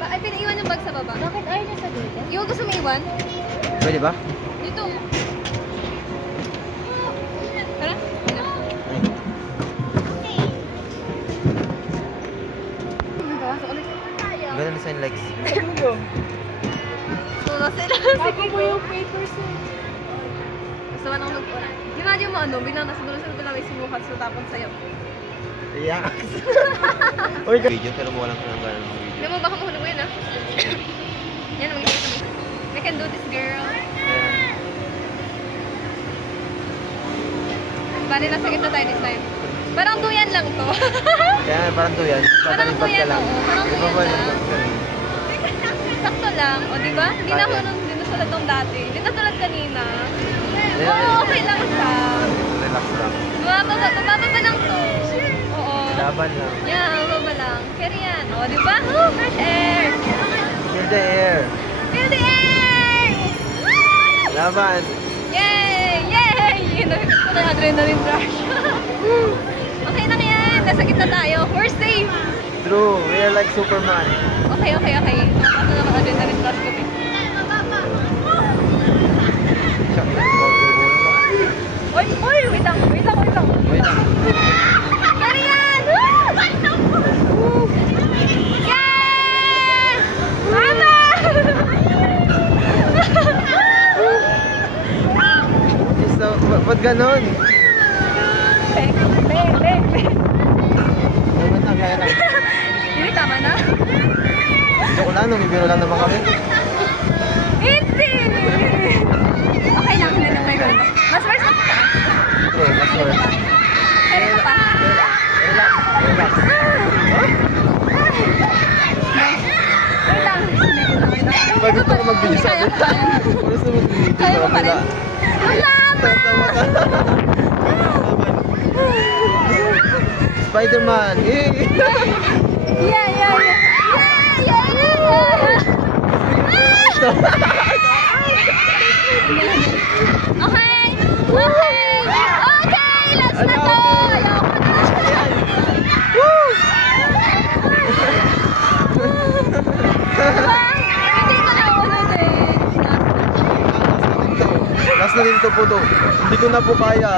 Ay, pinaiwan yung bag sa baba. Bakit ayaw niya sa dito? Yung gusto mo iwan? Pwede ba? Dito. Tara. Ganun design legs. So, sila. Bago mo yung papers eh. Gusto mo nang mag-oran. Imagine mo ano, bilang nasa dulo sa may sinukat so tapon sa'yo. Yeah. Uy, video pero mo walang pinanggalan ng video. Hindi mo baka mahulog mo yun ah. Yan, mag-isip kami. We can do this, girl. Ayan. Bali, nasa gitna tayo this time. Parang duyan lang to. Kaya parang to yan. Parang Tatalipad ka tuyan, lang. oo. Parang Di ba tuyan ba lang. yung Sakto lang, o diba? Hindi na ako Kaya. nung dinasulat nung dati. Hindi na tulad kanina. Yeah. Oo, okay lang siya. Relax lang. Mababa pa lang to. Oo. Laban lang. Yeah, mababa lang. Carry yan. O, diba? Oh, fresh air. Feel the air. Feel the air! Laban. Yay! Yay! Nakikita ko na yung adrenaline rush. Okay lang yan. Nasa gitna tayo. We're safe. True. We are like Superman. Okay. Ako naman adrenaline rush ko. Oy! Wait lang. Wait lang. Carry yan! Woo! Yeah! Mama! So, ba't ganon? Bek. Ba't ang kaya lang? Hindi, tama na. Joke lang, numibiro lang naman kami. Hindi! Okay lang, hindi na tayo. Mas worse na pa. Bro, mas worse. Carry ka pa. Relax. Wait lang. Pag gusto ko mag-video sa akin. Gusto mo mag-video Kaya sa mo pa rin? kabila. Ang lama! Spider-Man! Yeah! Okay! Last na to! Ayoko na! Hindi ko na ulit eh. Last na rin to po to. Hindi ko na po kaya.